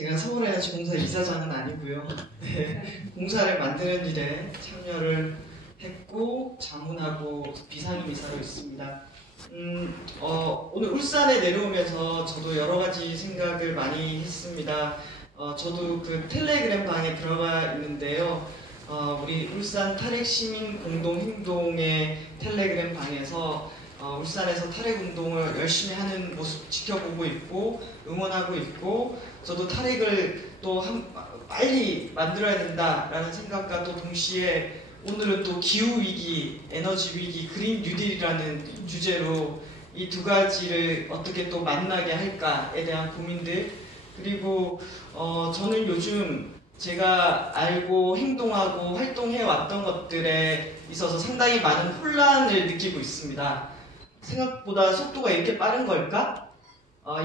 제가 서울에너지공사 이사장은 아니고요. 네, 공사를 만드는 일에 참여를 했고 자문하고 비상임 이사로 있습니다. 오늘 울산에 내려오면서 저도 여러 가지 생각을 많이 했습니다. 저도 그 텔레그램 방에 들어가 있는데요. 우리 울산 탈핵시민 공동행동의 텔레그램 방에서 울산에서 탈핵운동을 열심히 하는 모습 지켜보고 있고 응원하고 있고, 저도 탈핵을 또 빨리 만들어야 된다라는 생각과 또 동시에 오늘은 또 기후위기, 에너지위기, 그린 뉴딜이라는 주제로 이 두 가지를 어떻게 또 만나게 할까에 대한 고민들, 그리고 저는 요즘 제가 알고 행동하고 활동해 왔던 것들에 있어서 상당히 많은 혼란을 느끼고 있습니다. 생각보다 속도가 이렇게 빠른 걸까?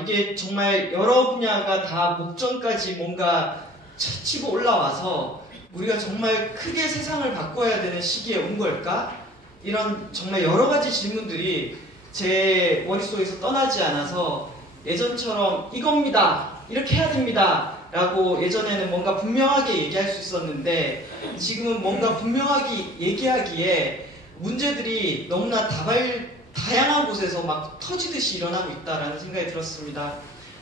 이게 정말 여러 분야가 다 목전까지 뭔가 치고 올라와서 우리가 정말 크게 세상을 바꿔야 되는 시기에 온 걸까? 이런 정말 여러 가지 질문들이 제 머릿속에서 떠나지 않아서 예전처럼 이겁니다, 이렇게 해야 됩니다 라고 예전에는 뭔가 분명하게 얘기할 수 있었는데 지금은 뭔가 분명하게 얘기하기에 문제들이 너무나 다양한 곳에서 막 터지듯이 일어나고 있다라는 생각이 들었습니다.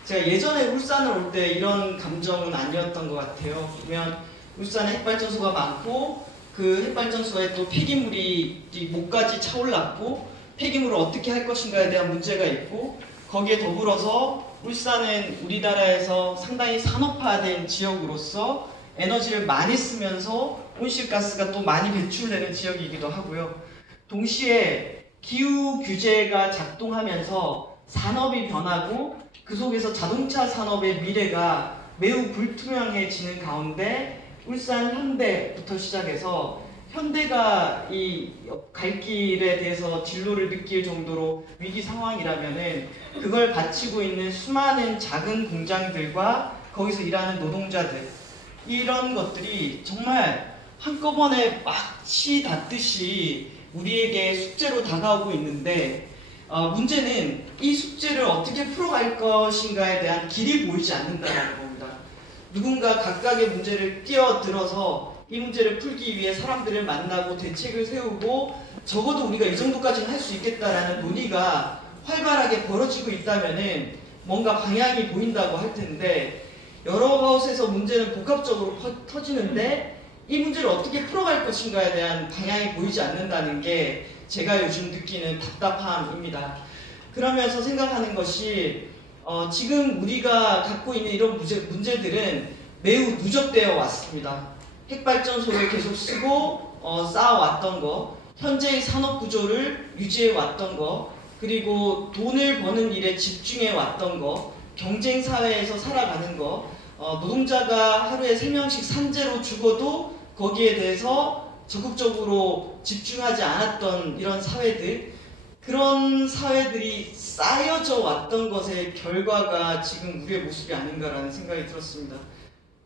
제가 예전에 울산을 올 때 이런 감정은 아니었던 것 같아요. 보면 울산에 핵발전소가 많고 그 핵발전소에 또 폐기물이 목까지 차올랐고 폐기물을 어떻게 할 것인가에 대한 문제가 있고, 거기에 더불어서 울산은 우리나라에서 상당히 산업화된 지역으로서 에너지를 많이 쓰면서 온실가스가 또 많이 배출되는 지역이기도 하고요. 동시에 기후 규제가 작동하면서 산업이 변하고 그 속에서 자동차 산업의 미래가 매우 불투명해지는 가운데 울산 현대부터 시작해서 현대가 이 갈 길에 대해서 진로를 느낄 정도로 위기 상황이라면은 그걸 바치고 있는 수많은 작은 공장들과 거기서 일하는 노동자들, 이런 것들이 정말 한꺼번에 마치 닿듯이 우리에게 숙제로 다가오고 있는데 문제는 이 숙제를 어떻게 풀어갈 것인가에 대한 길이 보이지 않는다는 겁니다. 누군가 각각의 문제를 끼어들어서 이 문제를 풀기 위해 사람들을 만나고 대책을 세우고 적어도 우리가 이 정도까지는 할 수 있겠다라는 논의가 활발하게 벌어지고 있다면은 뭔가 방향이 보인다고 할 텐데, 여러 곳에서 문제는 복합적으로 터지는데 이 문제를 어떻게 풀어갈 것인가에 대한 방향이 보이지 않는다는 게 제가 요즘 느끼는 답답함입니다. 그러면서 생각하는 것이 지금 우리가 갖고 있는 이런 문제들은 매우 누적되어 왔습니다. 핵발전소를 계속 쓰고 쌓아왔던 거, 현재의 산업구조를 유지해왔던 거, 그리고 돈을 버는 일에 집중해왔던 거, 경쟁사회에서 살아가는 거, 노동자가 하루에 3명씩 산재로 죽어도 거기에 대해서 적극적으로 집중하지 않았던 이런 사회들, 그런 사회들이 쌓여져 왔던 것의 결과가 지금 우리의 모습이 아닌가라는 생각이 들었습니다.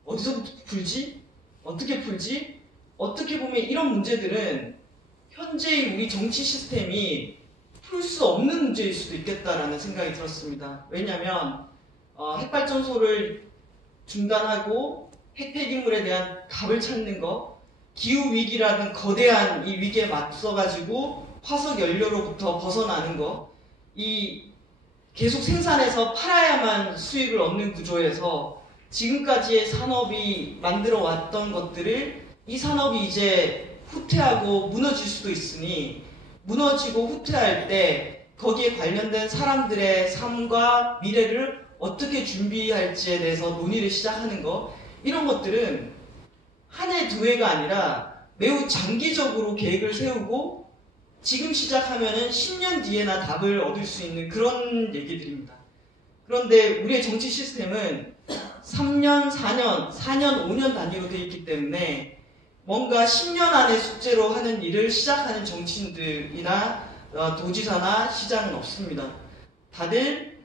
어디서부터 풀지? 어떻게 풀지? 어떻게 보면 이런 문제들은 현재의 우리 정치 시스템이 풀 수 없는 문제일 수도 있겠다라는 생각이 들었습니다. 왜냐하면 핵발전소를 중단하고 핵폐기물에 대한 답을 찾는 것, 기후위기라는 거대한 이 위기에 맞서가지고 화석 연료로부터 벗어나는 것, 이 계속 생산해서 팔아야만 수익을 얻는 구조에서 지금까지의 산업이 만들어 왔던 것들을 이 산업이 이제 후퇴하고 무너질 수도 있으니, 무너지고 후퇴할 때 거기에 관련된 사람들의 삶과 미래를 어떻게 준비할지에 대해서 논의를 시작하는 것, 이런 것들은 한 해, 두 해가 아니라 매우 장기적으로 계획을 세우고 지금 시작하면은 10년 뒤에나 답을 얻을 수 있는 그런 얘기들입니다. 그런데 우리의 정치 시스템은 3년, 4년, 5년 단위로 되어 있기 때문에 뭔가 10년 안에 숙제로 하는 일을 시작하는 정치인들이나 도지사나 시장은 없습니다. 다들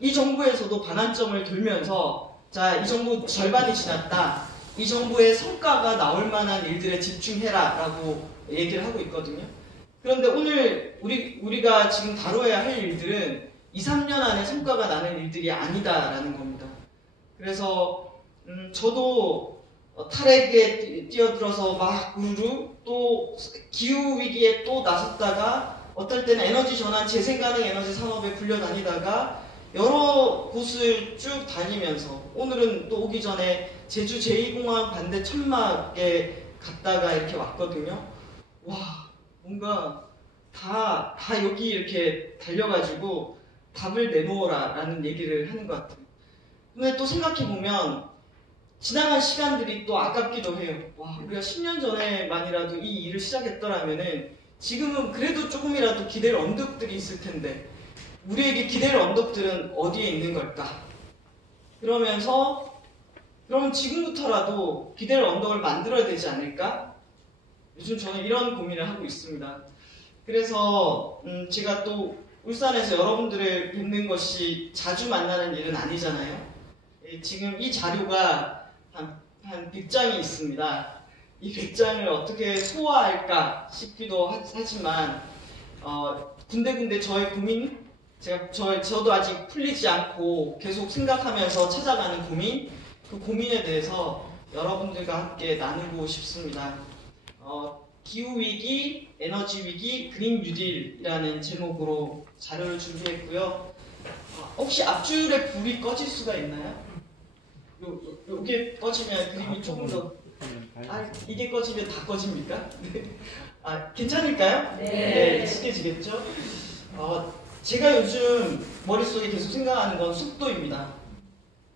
이 정부에서도 반환점을 돌면서 자, 이 정부 절반이 지났다, 이 정부의 성과가 나올 만한 일들에 집중해라 라고 얘기를 하고 있거든요. 그런데 오늘 우리가 지금 다뤄야 할 일들은 2, 3년 안에 성과가 나는 일들이 아니다라는 겁니다. 그래서 저도 탈핵에 뛰어들어서 막 우르르 또 기후 위기에 또 나섰다가 어떨 때는 에너지 전환, 재생가능 에너지 산업에 굴려다니다가 여러 곳을 쭉 다니면서 오늘은 또 오기 전에 제주 제2공항 반대 천막에 갔다가 이렇게 왔거든요. 와, 뭔가 다 여기 이렇게 달려가지고 답을 내놓으라 라는 얘기를 하는 것 같아요. 근데 또 생각해보면 지나간 시간들이 또 아깝기도 해요. 와, 우리가 10년 전에만이라도 이 일을 시작했더라면은 지금은 그래도 조금이라도 기댈 언덕들이 있을 텐데 우리에게 기댈 언덕들은 어디에 있는 걸까? 그러면서 그럼 지금부터라도 기댈 언덕을 만들어야 되지 않을까? 요즘 저는 이런 고민을 하고 있습니다. 그래서 제가 또 울산에서 여러분들을 뵙는 것이 자주 만나는 일은 아니잖아요. 지금 이 자료가 한 100장이 있습니다. 이 100장을 어떻게 소화할까 싶기도 하지만 군데군데 저의 고민, 저도 아직 풀리지 않고 계속 생각하면서 찾아가는 고민, 그 고민에 대해서 여러분들과 함께 나누고 싶습니다. 기후위기, 에너지위기, 그린 뉴딜이라는 제목으로 자료를 준비했고요. 혹시 앞줄에 불이 꺼질 수가 있나요? 요게 꺼지면 그림이 조금 더 이게 꺼지면 다 꺼집니까? 네. 괜찮을까요? 네, 익숙해지겠죠? 제가 요즘 머릿속에 계속 생각하는 건 속도입니다.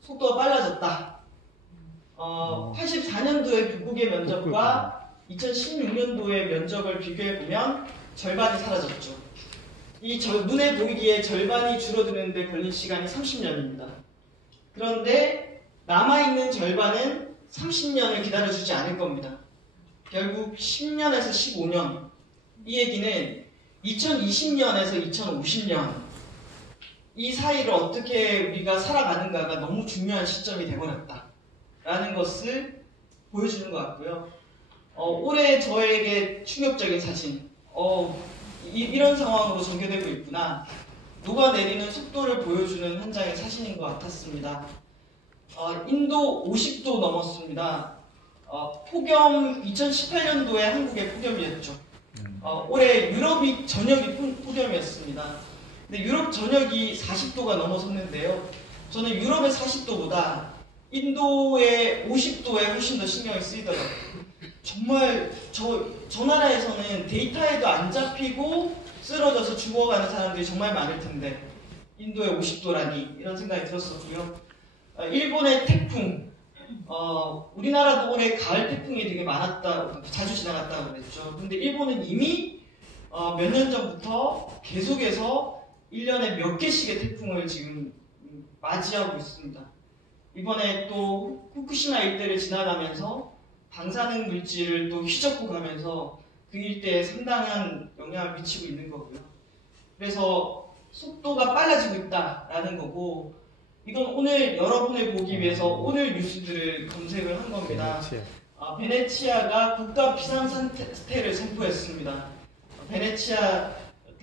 속도가 빨라졌다. 84년도의 북극의 면적과 2016년도의 면적을 비교해보면 절반이 사라졌죠. 이 눈에 보이기에 절반이 줄어드는데 걸린 시간이 30년입니다. 그런데 남아있는 절반은 30년을 기다려주지 않을 겁니다. 결국 10년에서 15년. 이 얘기는 2020년에서 2050년 이 사이를 어떻게 우리가 살아가는가가 너무 중요한 시점이 되어버렸다 라는 것을 보여주는 것 같고요. 올해 저에게 충격적인 사진, 이런 상황으로 전개되고 있구나. 녹아내리는 속도를 보여주는 한 장의 사진인 것 같았습니다. 인도 50도 넘었습니다. 폭염 2018년도에 한국의 폭염이었죠. 올해 유럽이 전역이 폭염이었습니다. 근데 유럽 전역이 40도가 넘어섰는데요. 저는 유럽의 40도보다 인도의 50도에 훨씬 더 신경이 쓰이더라고요. 정말 저 나라에서는 데이터에도 안 잡히고 쓰러져서 죽어가는 사람들이 정말 많을 텐데 인도의 50도라니 이런 생각이 들었었고요. 일본의 태풍, 우리나라도 올해 가을 태풍이 되게 많았다, 자주 지나갔다고 그랬죠. 근데 일본은 이미 몇 년 전부터 계속해서 1년에 몇 개씩의 태풍을 지금 맞이하고 있습니다. 이번에 또 후쿠시마 일대를 지나가면서 방사능 물질을 또 휘젓고 가면서 그 일대에 상당한 영향을 미치고 있는 거고요. 그래서 속도가 빨라지고 있다라는 거고, 이건 오늘 여러분을 보기 위해서 오늘 뉴스들을 검색을 한 겁니다. 베네치아가 국가 비상사태를 선포했습니다. 베네치아,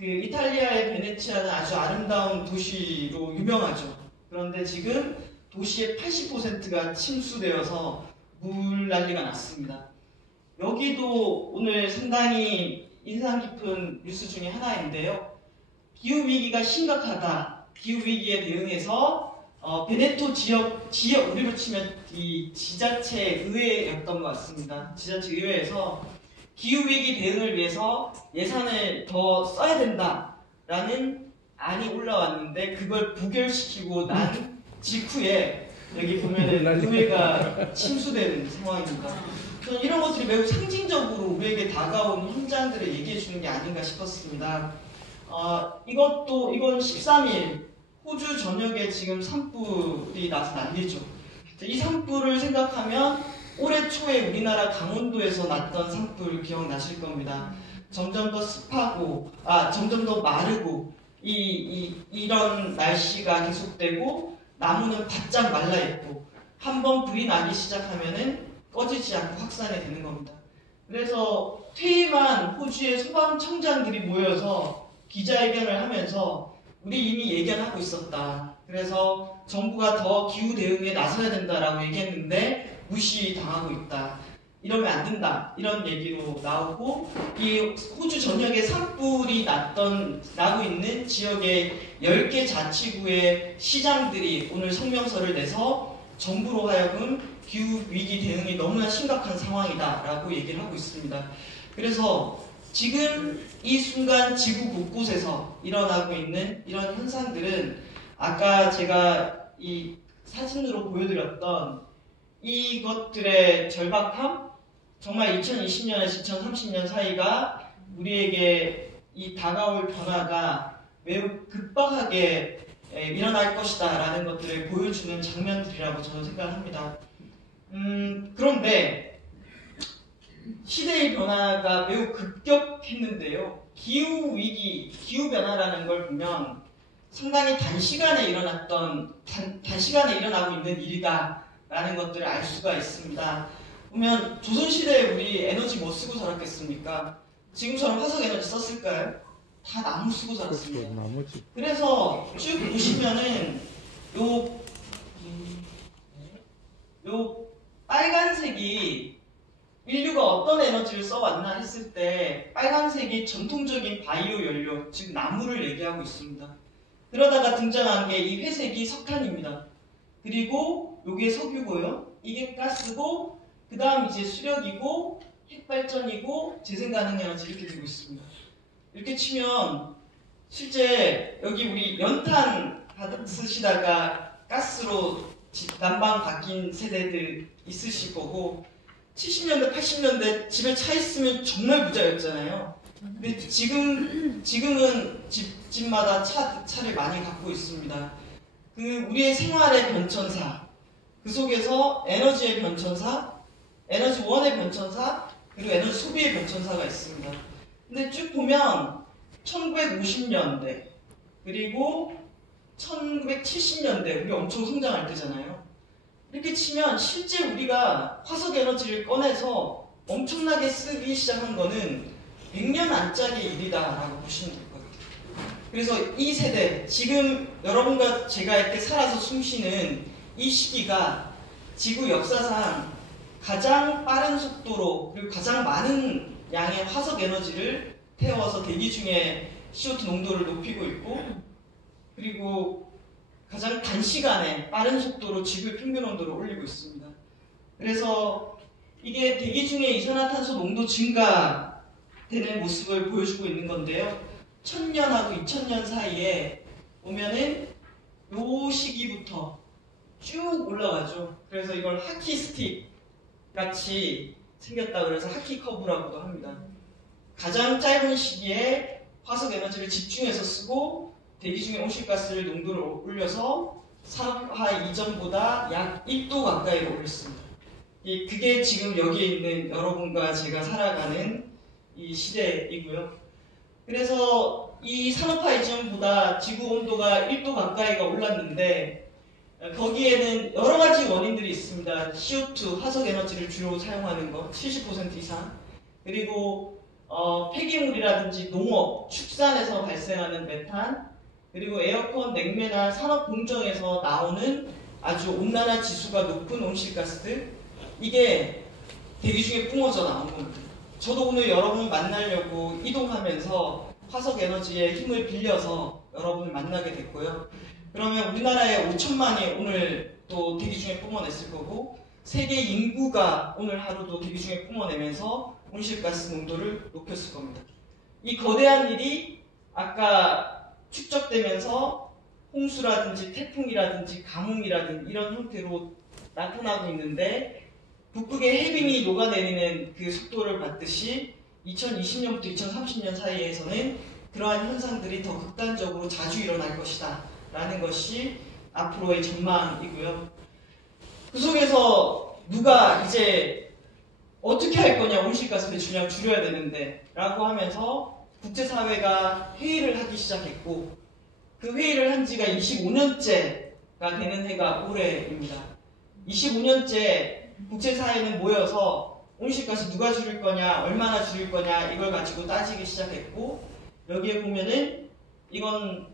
이탈리아의 베네치아는 아주 아름다운 도시로 유명하죠. 그런데 지금 도시의 80%가 침수되어서 물 난리가 났습니다. 여기도 오늘 상당히 인상 깊은 뉴스 중에 하나인데요. 기후위기가 심각하다. 기후위기에 대응해서 베네토 지역 우리로 치면 이 지자체 의회였던 것 같습니다. 지자체 의회에서 기후위기 대응을 위해서 예산을 더 써야 된다라는 안이 올라왔는데 그걸 부결시키고 난 직후에 여기 보면은 의회가 침수되는 상황입니다. 저는 이런 것들이 매우 상징적으로 우리에게 다가온 현장들을 얘기해 주는 게 아닌가 싶었습니다. 이건 13일 호주 전역에 지금 산불이 나서 난리죠. 이 산불을 생각하면 올해 초에 우리나라 강원도에서 났던 산불 기억나실 겁니다. 점점 더 습하고, 점점 더 마르고, 이런 날씨가 계속되고, 나무는 바짝 말라있고, 한번 불이 나기 시작하면은 꺼지지 않고 확산이 되는 겁니다. 그래서 퇴임한 호주의 소방청장들이 모여서 기자회견을 하면서 우리 이미 예견하고 있었다. 그래서 정부가 더 기후 대응에 나서야 된다라고 얘기했는데 무시당하고 있다. 이러면 안 된다. 이런 얘기로 나오고, 이 호주 전역에 산불이 나고 있는 지역의 10개 자치구의 시장들이 오늘 성명서를 내서 정부로 하여금 기후위기 대응이 너무나 심각한 상황이다라고 얘기를 하고 있습니다. 그래서 지금 이 순간 지구 곳곳에서 일어나고 있는 이런 현상들은 아까 제가 이 사진으로 보여드렸던 이것들의 절박함, 정말 2020년에서 2030년 사이가 우리에게 이 다가올 변화가 매우 급박하게 일어날 것이다 라는 것들을 보여주는 장면들이라고 저는 생각합니다. 그런데 시대의 변화가 매우 급격했는데요. 기후위기, 기후변화라는 걸 보면 상당히 단시간에 일어나고 있는 일이다 라는 것들을 알 수가 있습니다. 보면 조선시대에 우리 에너지 뭐 쓰고 살았겠습니까? 지금처럼 화석 에너지 썼을까요? 다 나무 쓰고 살았습니다. 그래서 쭉 보시면은 요 빨간색이 인류가 어떤 에너지를 써왔나 했을 때 빨간색이 전통적인 바이오 연료, 즉 나무를 얘기하고 있습니다. 그러다가 등장한 게 이 회색이 석탄입니다. 그리고 요게 석유고요. 이게 가스고, 그 다음 이제 수력이고, 핵발전이고, 재생가능 에너지 이렇게 되고 있습니다. 이렇게 치면 실제 여기 우리 연탄 쓰시다가 가스로 난방 바뀐 세대들 있으실 거고, 70년대, 80년대 집에 차 있으면 정말 부자였잖아요. 근데 지금은 집마다 차를 많이 갖고 있습니다. 우리의 생활의 변천사, 그 속에서 에너지의 변천사, 에너지 원의 변천사, 그리고 에너지 소비의 변천사가 있습니다. 근데 쭉 보면 1950년대, 그리고 1970년대, 우리 엄청 성장할 때잖아요. 이렇게 치면 실제 우리가 화석 에너지를 꺼내서 엄청나게 쓰기 시작한 거는 100년 안짝의 일이다라고 보시면 될 것 같아요. 그래서 이 세대, 지금 여러분과 제가 이렇게 살아서 숨쉬는 이 시기가 지구 역사상 가장 빠른 속도로 그리고 가장 많은 양의 화석 에너지를 태워서 대기 중에 CO2 농도를 높이고 있고, 그리고 가장 단시간에 빠른 속도로 지구의 평균 온도를 올리고 있습니다. 그래서 이게 대기 중에 이산화탄소 농도 증가되는 모습을 보여주고 있는 건데요. 1000년하고 2000년 사이에 보면은 요 시기부터 쭉 올라가죠. 그래서 이걸 하키 스틱 같이 생겼다 그래서 하키 커브라고도 합니다. 가장 짧은 시기에 화석 에너지를 집중해서 쓰고 대기 중에 온실가스를 농도를 올려서 산업화 이전보다 약 1도 가까이로 올렸습니다. 그게 지금 여기에 있는 여러분과 제가 살아가는 이 시대이고요. 그래서 이 산업화 이전보다 지구 온도가 1도 가까이가 올랐는데 거기에는 여러 가지 원인들이 있습니다. CO2, 화석 에너지를 주로 사용하는 것, 70% 이상. 그리고 폐기물이라든지 농업, 축산에서 발생하는 메탄, 그리고 에어컨, 냉매나 산업 공정에서 나오는 아주 온난화 지수가 높은 온실가스들, 이게 대기 중에 뿜어져 나오는 겁니다. 저도 오늘 여러분 만나려고 이동하면서 화석 에너지의 힘을 빌려서 여러분을 만나게 됐고요. 그러면 우리나라에 5천만이 오늘 또 대기 중에 뿜어냈을 거고, 세계 인구가 오늘 하루도 대기 중에 뿜어내면서 온실가스 농도를 높였을 겁니다. 이 거대한 일이 아까 축적되면서 홍수라든지 태풍이라든지 가뭄이라든지 이런 형태로 나타나고 있는데, 북극의 해빙이 녹아내리는 그 속도를 봤듯이 2020년부터 2030년 사이에서는 그러한 현상들이 더 극단적으로 자주 일어날 것이다 라는 것이 앞으로의 전망이고요. 그 속에서 누가 이제 어떻게 할 거냐, 온실가스 배출량 줄여야 되는데 라고 하면서 국제사회가 회의를 하기 시작했고, 그 회의를 한 지가 25년째가 되는 해가 올해입니다. 25년째 국제사회는 모여서 온실가스 누가 줄일 거냐, 얼마나 줄일 거냐 이걸 가지고 따지기 시작했고, 여기에 보면은 이건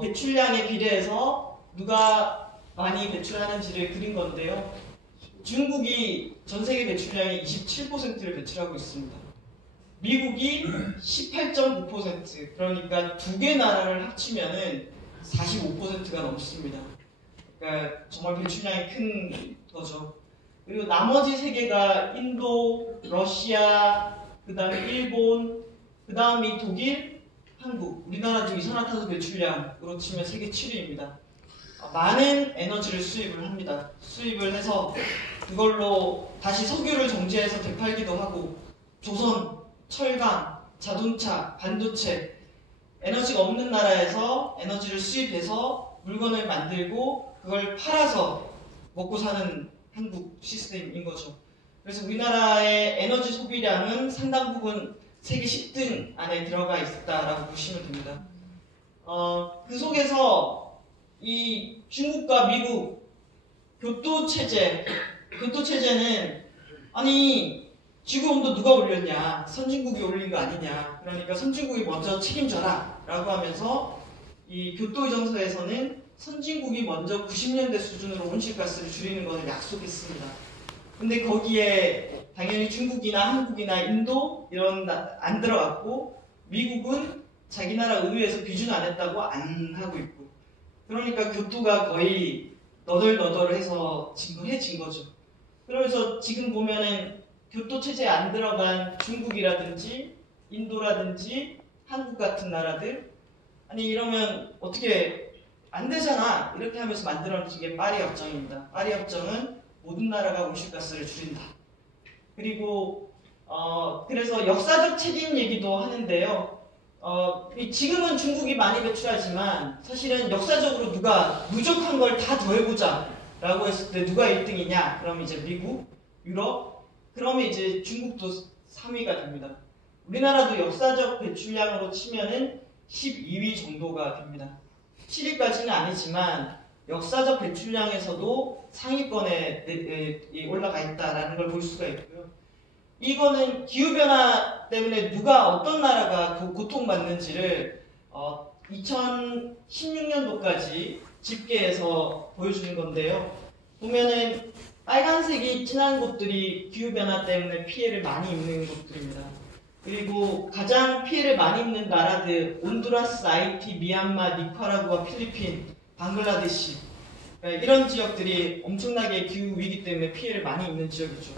배출량에 비례해서 누가 많이 배출하는지를 그린 건데요. 중국이 전 세계 배출량의 27%를 배출하고 있습니다. 미국이 18.9%, 그러니까 두 개 나라를 합치면은 45%가 넘습니다. 그러니까 정말 배출량이 큰 거죠. 그리고 나머지 세 개가 인도, 러시아, 그 다음에 일본, 그 다음이 독일, 한국, 우리나라 중 이산화탄소 배출량으로 치면 세계 7위입니다. 많은 에너지를 수입을 합니다. 수입을 해서 그걸로 다시 석유를 정제해서 되팔기도 하고, 조선, 철강, 자동차, 반도체, 에너지가 없는 나라에서 에너지를 수입해서 물건을 만들고 그걸 팔아서 먹고 사는 한국 시스템인 거죠. 그래서 우리나라의 에너지 소비량은 상당 부분 세계 10등 안에 들어가 있다라고 보시면 됩니다. 그 속에서 이 중국과 미국 교토체제는 아니 지구온도 누가 올렸냐, 선진국이 올린 거 아니냐, 그러니까 선진국이 먼저 책임져라 라고 하면서 이 교토의정서에서는 선진국이 먼저 90년대 수준으로 온실가스를 줄이는 것을 약속했습니다. 근데 거기에 당연히 중국이나 한국이나 인도 이런 안 들어갔고, 미국은 자기 나라 의회에서 비준 안 했다고 안 하고 있고, 그러니까 교토가 거의 너덜너덜해서 진거해진 거죠. 그러면서 지금 보면은 교토 체제에 안 들어간 중국이라든지 인도라든지 한국 같은 나라들, 아니 이러면 어떻게 안 되잖아 이렇게 하면서 만들어진 게 파리 협정입니다. 파리 협정은 모든 나라가 온실가스를 줄인다. 그리고 그래서 역사적 책임 얘기도 하는데요. 지금은 중국이 많이 배출하지만 사실은 역사적으로 누가 누적한 걸 다 더해보자 라고 했을 때 누가 1등이냐? 그럼 이제 미국, 유럽, 그러면 이제 중국도 3위가 됩니다. 우리나라도 역사적 배출량으로 치면은 12위 정도가 됩니다. 7위까지는 아니지만 역사적 배출량에서도 상위권에 올라가 있다라는 걸 볼 수가 있고요. 이거는 기후변화 때문에 누가 어떤 나라가 고통받는지를 2016년도까지 집계해서 보여주는 건데요. 보면은 빨간색이 진한 곳들이 기후변화 때문에 피해를 많이 입는 곳들입니다. 그리고 가장 피해를 많이 입는 나라들, 온두라스, 아이티, 미얀마, 니카라구아, 필리핀, 방글라데시, 이런 지역들이 엄청나게 기후위기 때문에 피해를 많이 입는 지역이죠.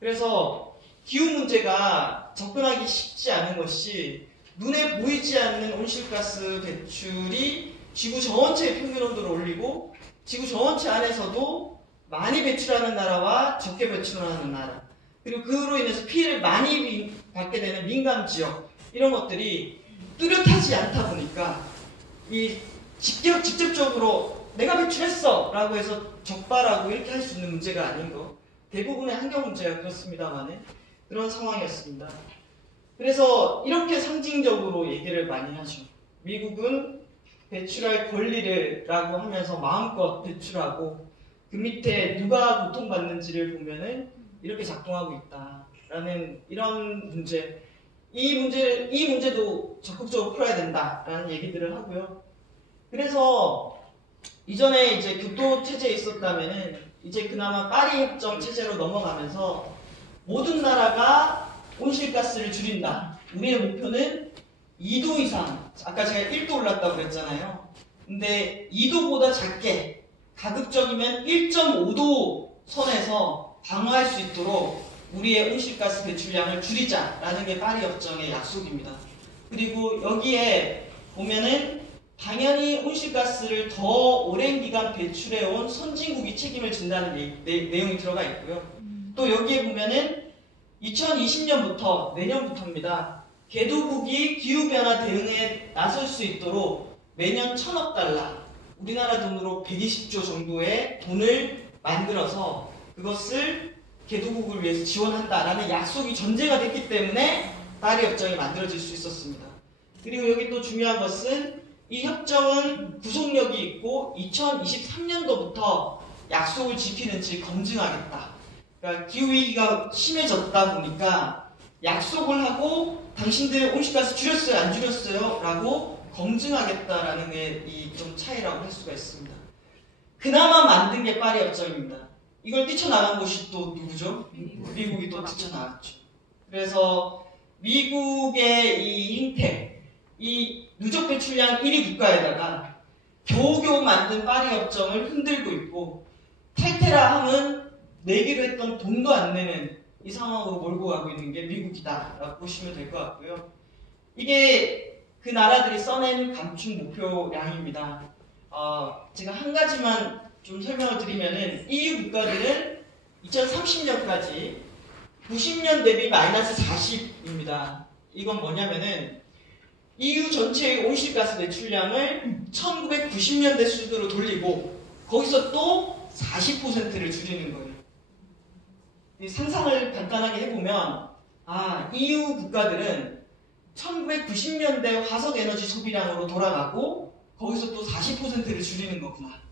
그래서 기후 문제가 접근하기 쉽지 않은 것이, 눈에 보이지 않는 온실가스 배출이 지구 전체의 평균 온도를 올리고, 지구 전체 안에서도 많이 배출하는 나라와 적게 배출하는 나라, 그리고 그로 인해서 피해를 많이 받게 되는 민감 지역, 이런 것들이 뚜렷하지 않다 보니까 이 직접적으로 내가 배출했어 라고 해서 적발하고 이렇게 할 수 있는 문제가 아닌 거, 대부분의 환경 문제가 그렇습니다만 그런 상황이었습니다. 그래서 이렇게 상징적으로 얘기를 많이 하죠. 미국은 배출할 권리를 라고 하면서 마음껏 배출하고, 그 밑에 누가 고통받는지를 보면은 이렇게 작동하고 있다라는 이런 문제, 이 문제도 적극적으로 풀어야 된다라는 얘기들을 하고요. 그래서 이전에 이제 교토 체제에 있었다면은 이제 그나마 파리 협정 체제로 넘어가면서 모든 나라가 온실가스를 줄인다. 우리의 목표는 2도 이상, 아까 제가 1도 올랐다고 그랬잖아요. 근데 2도보다 작게, 가급적이면 1.5도 선에서 방어할 수 있도록 우리의 온실가스 배출량을 줄이자라는 게 파리 협정의 약속입니다. 그리고 여기에 보면은 당연히 온실가스를 더 오랜 기간 배출해온 선진국이 책임을 진다는 내용이 들어가 있고요. 또 여기에 보면은 2020년부터, 내년부터입니다. 개도국이 기후변화 대응에 나설 수 있도록 매년 1,000억 달러, 우리나라 돈으로 120조 정도의 돈을 만들어서 그것을 개도국을 위해서 지원한다라는 약속이 전제가 됐기 때문에 파리 협정이 만들어질 수 있었습니다. 그리고 여기 또 중요한 것은 이 협정은 구속력이 있고 2023년도부터 약속을 지키는지 검증하겠다. 그러니까 기후위기가 심해졌다 보니까 약속을 하고 당신들 온실가스 줄였어요? 안 줄였어요? 라고 검증하겠다라는 게 이 좀 차이라고 할 수가 있습니다. 그나마 만든 게 파리 협정입니다. 이걸 뛰쳐나간 곳이 또 누구죠? 미국이 또 뛰쳐나갔죠. 그래서 미국의 이 행태, 이 누적 배출량 1위 국가에다가 겨우겨우 만든 파리 협정을 흔들고 있고, 탈퇴라 함은 내기로 했던 돈도 안 내는 이 상황으로 몰고 가고 있는 게 미국이다라고 보시면 될 것 같고요. 이게 그 나라들이 써낸 감축 목표량입니다. 제가 한 가지만 좀 설명을 드리면은 EU 국가들은 2030년까지 90년 대비 마이너스 40입니다. 이건 뭐냐면은 EU 전체의 온실가스 배출량을 1990년대 수준으로 돌리고 거기서 또 40%를 줄이는 거예요. 상상을 간단하게 해보면 EU 국가들은 1990년대 화석에너지 소비량으로 돌아가고 거기서 또 40%를 줄이는 거구나.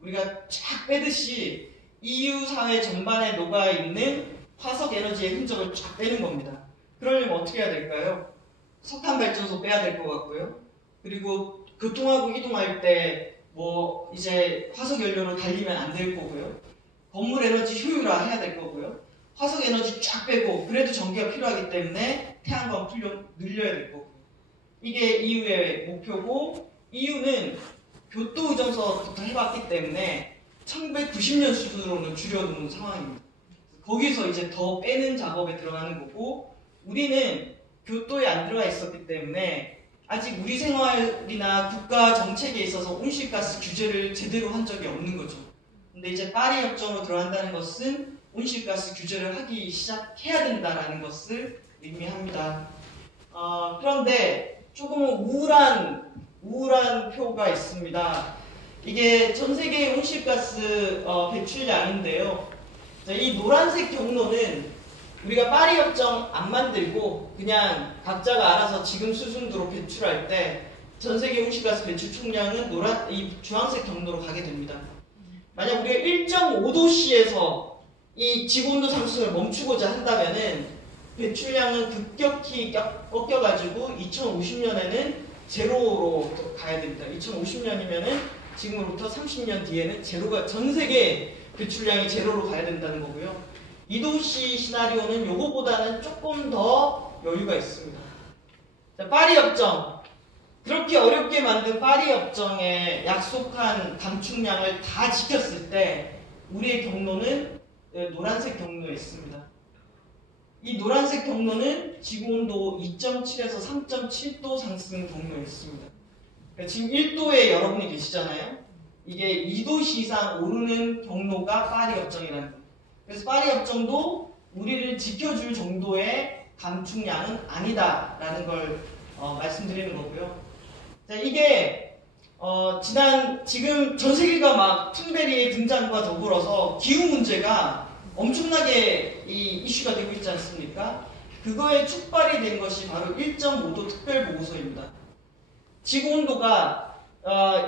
우리가 쫙 빼듯이 EU 사회 전반에 녹아있는 화석에너지의 흔적을 쫙 빼는 겁니다. 그러려면 어떻게 해야 될까요? 석탄발전소 빼야 될 것 같고요. 그리고 교통하고 이동할 때 뭐 이제 화석연료로 달리면 안 될 거고요. 건물 에너지 효율화 해야 될 거고요. 화석에너지 쫙 빼고 그래도 전기가 필요하기 때문에 태양광 풀용 늘려야 될 거고요. 이게 EU의 목표고, EU는 교토 의정서부터 해봤기 때문에 1990년 수준으로는 줄여놓은 상황입니다. 거기서 이제 더 빼는 작업에 들어가는 거고, 우리는 교토에 안 들어가 있었기 때문에 아직 우리 생활이나 국가 정책에 있어서 온실가스 규제를 제대로 한 적이 없는 거죠. 근데 이제 파리 협정으로 들어간다는 것은 온실가스 규제를 하기 시작해야 된다는 것을 의미합니다. 그런데 조금 우울한 표가 있습니다. 이게 전 세계의 온실가스 배출량인데요. 이 노란색 경로는 우리가 파리 협정 안 만들고 그냥 각자가 알아서 지금 수준으로 배출할 때 전 세계 온실가스 배출 총량은 이 주황색 경로로 가게 됩니다. 만약 우리가 1.5도씨에서 이 지구온도 상승을 멈추고자 한다면은 배출량은 급격히 꺾여가지고 2050년에는 제로로 가야 됩니다. 2050년이면은 지금으로부터 30년 뒤에는 제로가, 전 세계 배출량이 제로로 가야 된다는 거고요. 2도씨 시나리오는 요거보다는 조금 더 여유가 있습니다. 자, 파리 협정. 그렇게 어렵게 만든 파리 협정에 약속한 감축량을 다 지켰을 때 우리의 경로는 노란색 경로에 있습니다. 이 노란색 경로는 지구온도 2.7에서 3.7도 상승 경로에 있습니다. 그러니까 지금 1도에 여러분이 계시잖아요. 이게 2도씨 이상 오르는 경로가 파리 협정이라는 거예요. 그래서 파리 협정도 우리를 지켜줄 정도의 감축량은 아니다라는 걸 말씀드리는 거고요. 자, 이게 지금 전 세계가 막 툰베리의 등장과 더불어서 기후 문제가 엄청나게 이슈가 되고 있지 않습니까? 그거에 촉발이 된 것이 바로 1.5도 특별보고서입니다. 지구온도가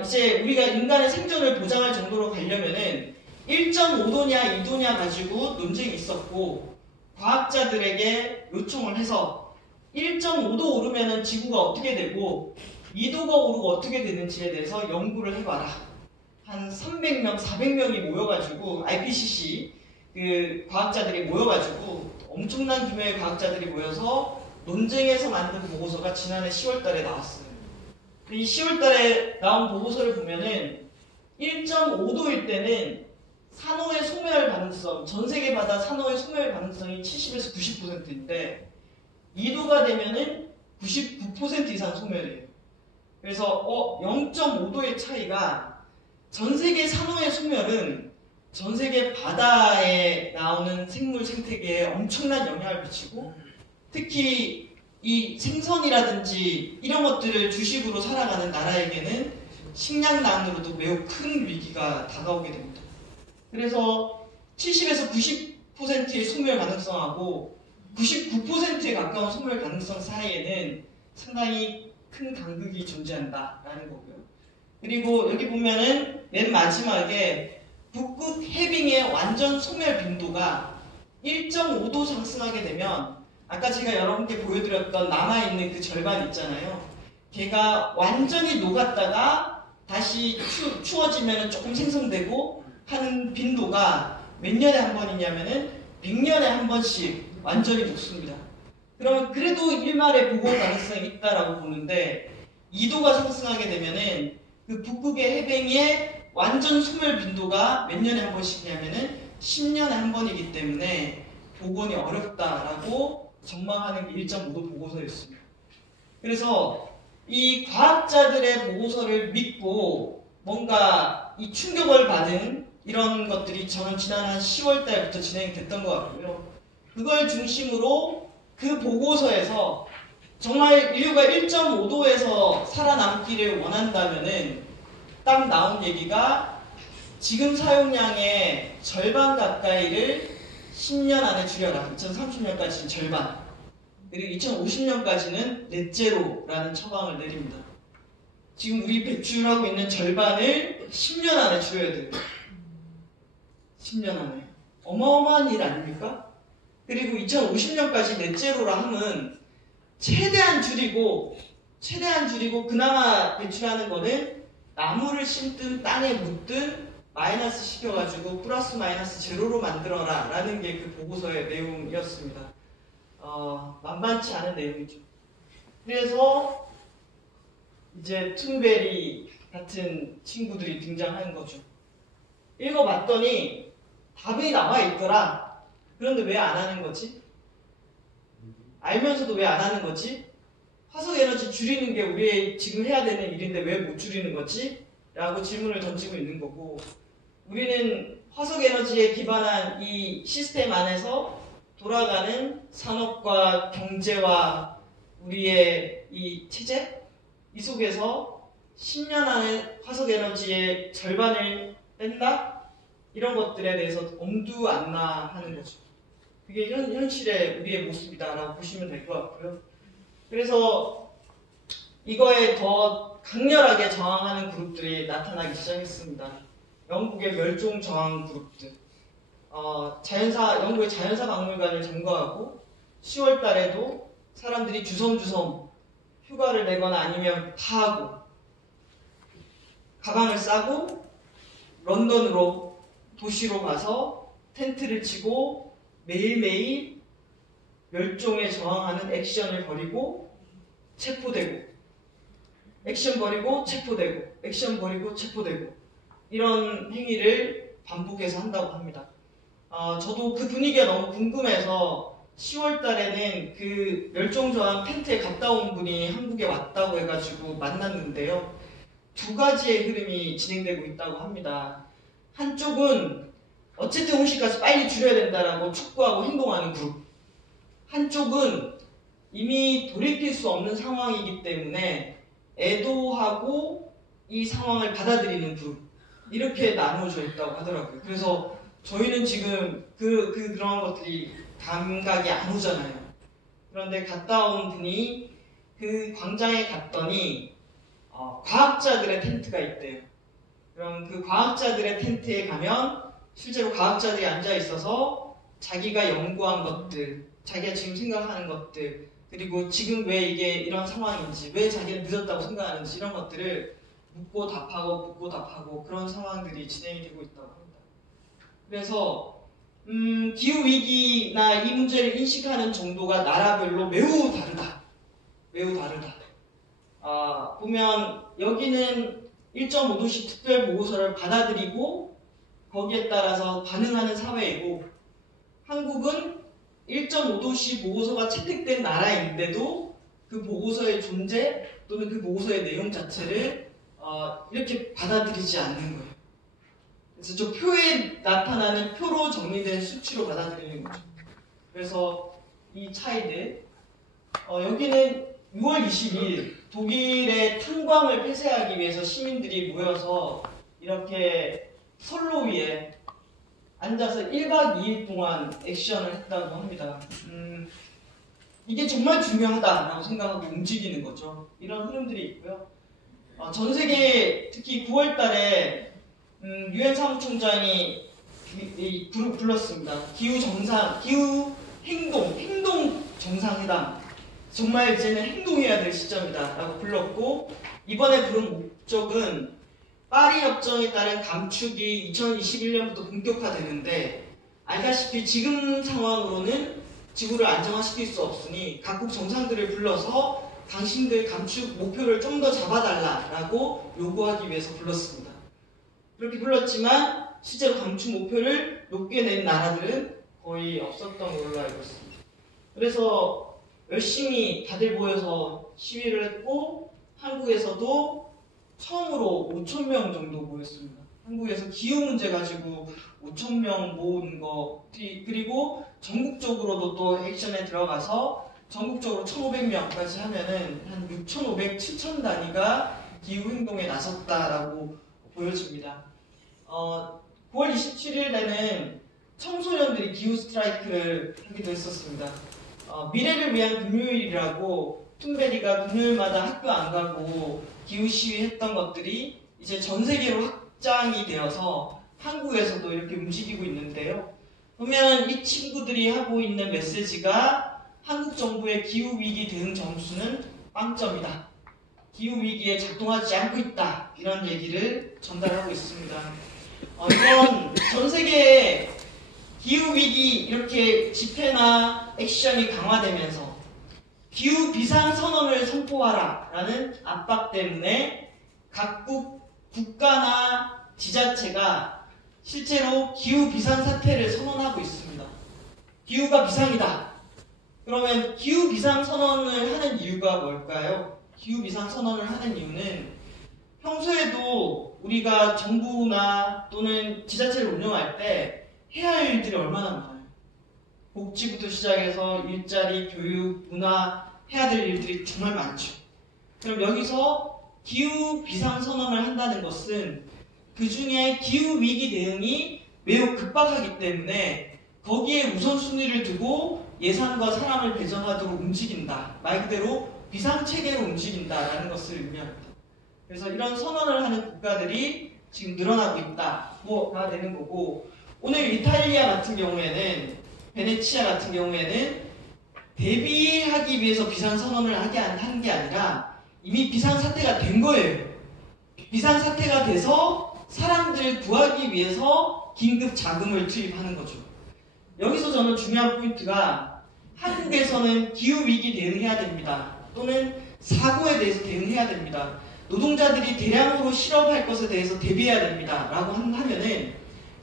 이제 우리가 인간의 생존을 보장할 정도로 가려면은 1.5도냐 2도냐 가지고 논쟁이 있었고, 과학자들에게 요청을 해서 1.5도 오르면은 지구가 어떻게 되고 2도가 오르고 어떻게 되는지에 대해서 연구를 해봐라. 한 300명, 400명이 모여가지고 IPCC 그 과학자들이 모여가지고 엄청난 규모의 과학자들이 모여서 논쟁해서 만든 보고서가 지난해 10월달에 나왔어요. 이 10월달에 나온 보고서를 보면은 1.5도일 때는 산호의 소멸 가능성, 전 세계 바다 산호의 소멸 가능성이 70에서 90%인데 2도가 되면은 99% 이상 소멸이에요. 그래서 0.5도의 차이가, 전 세계 산호의 소멸은 전 세계 바다에 나오는 생물 생태계에 엄청난 영향을 미치고, 특히 이 생선이라든지 이런 것들을 주식으로 살아가는 나라에게는 식량난으로도 매우 큰 위기가 다가오게 됩니다. 그래서 70에서 90%의 소멸 가능성하고 99%에 가까운 소멸 가능성 사이에는 상당히 큰 간극이 존재한다라는 거고요. 그리고 여기 보면은 맨 마지막에 북극 해빙의 완전 소멸 빈도가 1.5도 상승하게 되면, 아까 제가 여러분께 보여드렸던 남아있는 그 절반 있잖아요. 걔가 완전히 녹았다가 다시 추워지면 조금 생성되고 하는 빈도가 몇 년에 한 번이냐면은 100년에 한 번씩 완전히 녹습니다. 그러면 그래도 일말의 보고 가능성이 있다라고 보는데 2도가 상승하게 되면은 그 북극의 해빙의 완전 소멸 빈도가 몇 년에 한 번씩이냐면은 10년에 한 번이기 때문에 복원이 어렵다라고 전망하는 게 1.5도 보고서였습니다. 그래서 이 과학자들의 보고서를 믿고 뭔가 이 충격을 받은 이런 것들이 저는 지난 한 10월 달부터 진행이 됐던 것 같고요. 그걸 중심으로 그 보고서에서 정말 인류가 1.5도에서 살아남기를 원한다면은 딱 나온 얘기가 지금 사용량의 절반 가까이를 10년 안에 줄여라. 2030년까지는 절반. 그리고 2050년까지는 넷제로라는 처방을 내립니다. 지금 우리 배출하고 있는 절반을 10년 안에 줄여야 돼요. 10년 안에. 어마어마한 일 아닙니까? 그리고 2050년까지 넷제로라 함은 최대한 줄이고 그나마 배출하는 거는 나무를 심든 땅에 묻든 마이너스 시켜가지고 플러스 마이너스 제로로 만들어라 라는 게 그 보고서의 내용이었습니다. 만만치 않은 내용이죠. 그래서 이제 툰베리 같은 친구들이 등장하는 거죠. 읽어봤더니 답이 나와 있더라. 그런데 왜 안 하는 거지? 알면서도 왜 안 하는 거지? 화석에너지 줄이는 게 우리 지금 해야 되는 일인데 왜 못 줄이는 거지? 라고 질문을 던지고 있는 거고, 우리는 화석에너지에 기반한 이 시스템 안에서 돌아가는 산업과 경제와 우리의 이 체제? 이 속에서 10년 안에 화석에너지의 절반을 뺀다? 이런 것들에 대해서 엄두안나하는 거죠. 그게 현실의 우리의 모습이다라고 보시면 될 것 같고요. 그래서 이거에 더 강렬하게 저항하는 그룹들이 나타나기 시작했습니다. 영국의 멸종 저항 그룹들. 영국의 자연사 박물관을 점거하고 10월 달에도 사람들이 주섬주섬 휴가를 내거나 아니면 파하고 가방을 싸고 런던으로 도시로 가서 텐트를 치고 매일매일 멸종에 저항하는 액션을 벌이고 체포되고, 액션 벌이고 체포되고, 액션 벌이고 체포되고, 이런 행위를 반복해서 한다고 합니다. 저도 그 분위기가 너무 궁금해서 10월 달에는 그 멸종저항 텐트에 갔다 온 분이 한국에 왔다고 해가지고 만났는데요. 두 가지의 흐름이 진행되고 있다고 합니다. 한쪽은 어쨌든 온실가스 빨리 줄여야 된다라고 촉구하고 행동하는 그룹. 한쪽은 이미 돌이킬 수 없는 상황이기 때문에 애도하고 이 상황을 받아들이는 그룹. 이렇게 나누어져 있다고 하더라고요. 그래서 저희는 지금 그런 것들이 감각이 안 오잖아요. 그런데 갔다 온 분이 그 광장에 갔더니 과학자들의 텐트가 있대요. 그럼 그 과학자들의 텐트에 가면 실제로 과학자들이 앉아 있어서 자기가 연구한 것들, 자기가 지금 생각하는 것들, 그리고 지금 왜 이게 이런 상황인지, 왜 자기는 늦었다고 생각하는지, 이런 것들을 묻고 답하고 그런 상황들이 진행이 되고 있다고 합니다. 그래서 기후위기나 이 문제를 인식하는 정도가 나라별로 매우 다르다. 보면 여기는 1.5도씨 특별보고서를 받아들이고 거기에 따라서 반응하는 사회이고, 한국은 1.5도씨 보고서가 채택된 나라인데도 그 보고서의 존재 또는 그 보고서의 내용 자체를 이렇게 받아들이지 않는 거예요. 그래서 저 표에 나타나는 표로 정리된 수치로 받아들이는 거죠. 그래서 이 차이들, 여기는 6월 22일 독일의 탄광을 폐쇄하기 위해서 시민들이 모여서 이렇게 선로 위에 앉아서 1박 2일 동안 액션을 했다고 합니다. 이게 정말 중요하다라고 생각하고 움직이는 거죠. 이런 흐름들이 있고요. 전 세계 특히 9월 달에 유엔 사무총장이 불렀습니다. 기후 행동 정상회담. 정말 이제는 행동해야 될 시점이다 라고 불렀고, 이번에 부른 목적은 파리 협정에 따른 감축이 2021년부터 본격화되는데 알다시피 지금 상황으로는 지구를 안정화시킬 수 없으니 각국 정상들을 불러서 당신들 감축 목표를 좀 더 잡아달라라고 요구하기 위해서 불렀습니다. 그렇게 불렀지만 실제로 감축 목표를 높게 낸 나라들은 거의 없었던 걸로 알고 있습니다. 그래서 열심히 다들 모여서 시위를 했고 한국에서도 처음으로 5,000명 정도 모였습니다. 한국에서 기후 문제 가지고 5,000명 모은 거, 그리고 전국적으로도 또 액션에 들어가서 전국적으로 1,500명까지 하면은 한 6,500, 7,000 단위가 기후 행동에 나섰다라고 보여집니다. 9월 27일에는 청소년들이 기후 스트라이크를 하기도 했었습니다. 미래를 위한 금요일이라고 툰베리가 금요일마다 학교 안 가고 기후 시위했던 것들이 이제 전 세계로 확장이 되어서 한국에서도 이렇게 움직이고 있는데요. 보면 이 친구들이 하고 있는 메시지가 한국 정부의 기후 위기 대응 점수는 빵점이다. 기후 위기에 작동하지 않고 있다. 이런 얘기를 전달하고 있습니다. 이번 전 세계에 기후 위기 이렇게 집회나 액션이 강화되면서 기후 비상 선언을 선포하라 라는 압박 때문에 각국 국가나 지자체가 실제로 기후 비상 사태를 선언하고 있습니다. 기후가 비상이다. 그러면 기후 비상 선언을 하는 이유가 뭘까요? 기후 비상 선언을 하는 이유는 평소에도 우리가 정부나 또는 지자체를 운영할 때 해야 할 일들이 얼마나 많아요. 복지부터 시작해서 일자리, 교육, 문화 해야 될 일들이 정말 많죠. 그럼 여기서 기후 비상 선언을 한다는 것은 그 중에 기후 위기 대응이 매우 급박하기 때문에 거기에 우선순위를 두고 예산과 사람을 배정하도록 움직인다. 말 그대로 비상체계로 움직인다라는 것을 의미합니다. 그래서 이런 선언을 하는 국가들이 지금 늘어나고 있다가 되는 거고, 오늘 이탈리아 같은 경우에는, 베네치아 같은 경우에는 대비하기 위해서 비상선언을 한 게 아니라 이미 비상사태가 된 거예요. 비상사태가 돼서 사람들을 구하기 위해서 긴급 자금을 투입하는 거죠. 여기서 저는 중요한 포인트가 한국에서는 기후위기 대응해야 됩니다. 또는 사고에 대해서 대응해야 됩니다. 노동자들이 대량으로 실업할 것에 대해서 대비해야 됩니다. 라고 하면은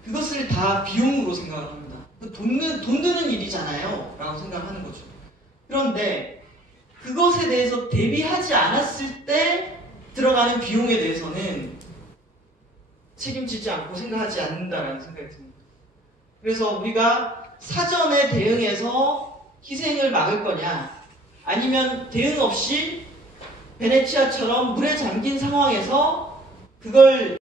그것을 다 비용으로 생각을 합니다. 돈 드는 일이잖아요. 라고 생각하는 거죠. 그런데 그것에 대해서 대비하지 않았을 때 들어가는 비용에 대해서는 책임지지 않고 생각하지 않는다라는 생각이 듭니다. 그래서 우리가 사전에 대응해서 희생을 막을 거냐, 아니면 대응 없이 베네치아처럼 물에 잠긴 상황에서 그걸